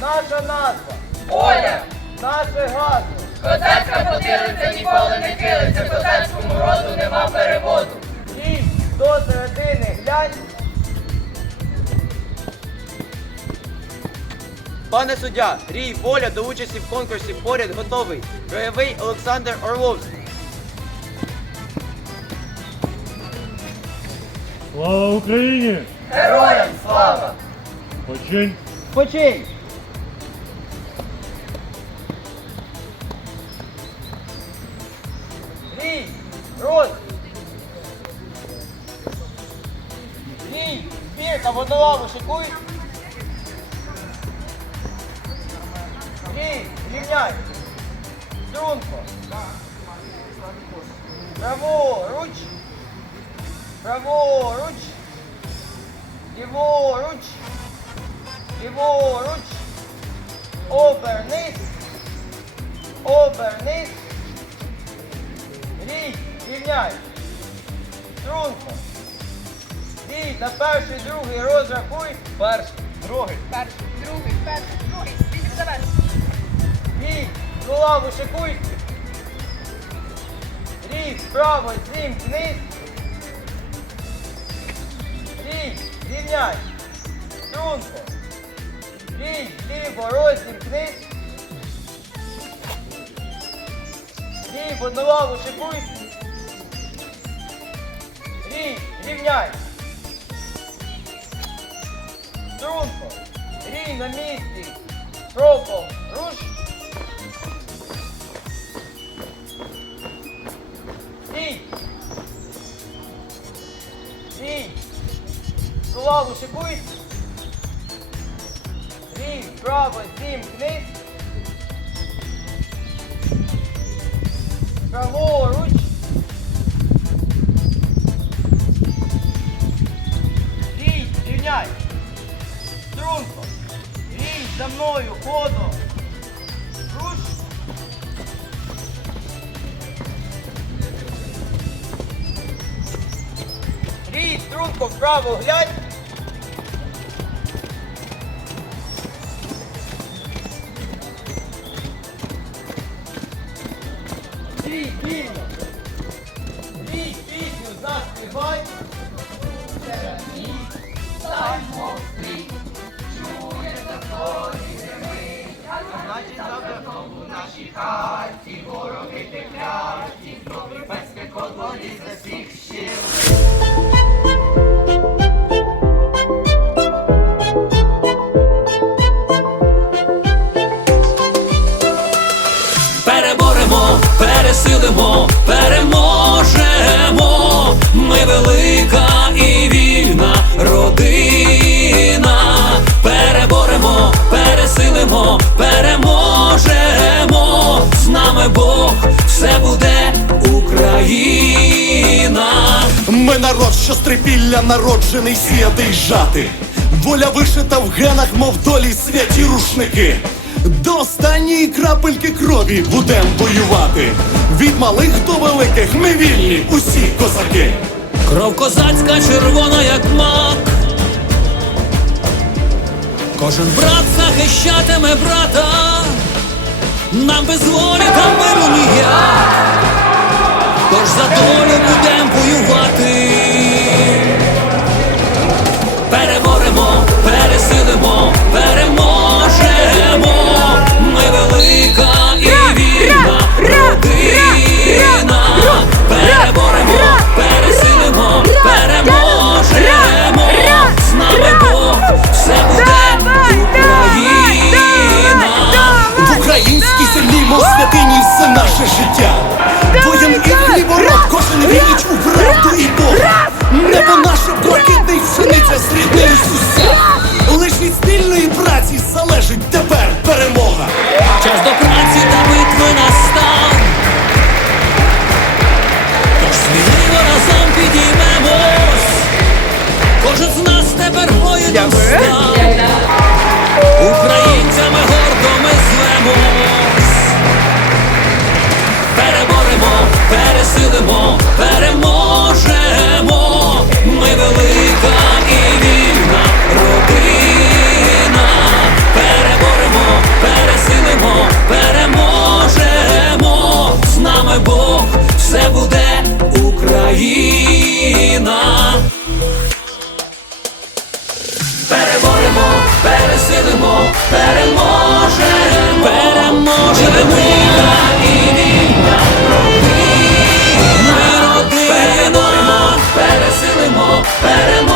Наша назва. Оля, Наше гасло. козацька потилиця ніколи не килиться, козацькому роду нема переводу. Рій, до середини глянь. Пане суддя, рій воля до участі в конкурсі поряд готовий. Бойовий Олександр Орловський. Слава Україні! Героям слава! Починь! Починь. Рій, збірка, водолаву шикуй. Рій, рівняй. Струнко. Праворуч. Праворуч. Ліворуч. Ліворуч. Обернись. Обернись. Рій, рівняй. Струнко. Рій, на перший, другий розрахуй. Перший, другий. Перший, другий, перший, другий. Вісім завершень. Рій, до лаву шикуй. Рій, справа, зімкнись. Рій, рівняй. Струнко. Рій, ліво, розімкнись. Рій, в одну лаву шикуй. Рій, рівняй. Струнко. Рій на місці. Кроком. Руш. Рій. Рій. Голову шикуй. Рій, вправо, зімкнись. Праворуч. Мною, ходом. Руш. Рій, струнко, вправо глянь. Рій, вільно. Рій, пісню заспівай. Значить, пересилимо, переможемо. Ми велика і вільна родина. Переборемо, пересилимо, переможемо. З нами Бог, все буде Україна. Ми народ, що з трипілля народжений сіяти й жати. Воля вишита в генах, мов долі святі рушники. До останньої крапельки крові будем воювати. Від малих до великих ми вільні, усі козаки. Кров козацька червона, як мак. Кожен брат захищатиме брата. Нам без волі та миру ніяк. Тож за долю будем воювати. то і Бог Небо наше блакитний пшениця срібний Ісуса Лиш від стильної праці залежить тепер перемога. Час до праці та битви настав. Тож сміливо разом підіймемось. Кожен з нас тепер воїном став переможе, переможе війна і війна проти. Ми родимо, пересилимо, переможемо.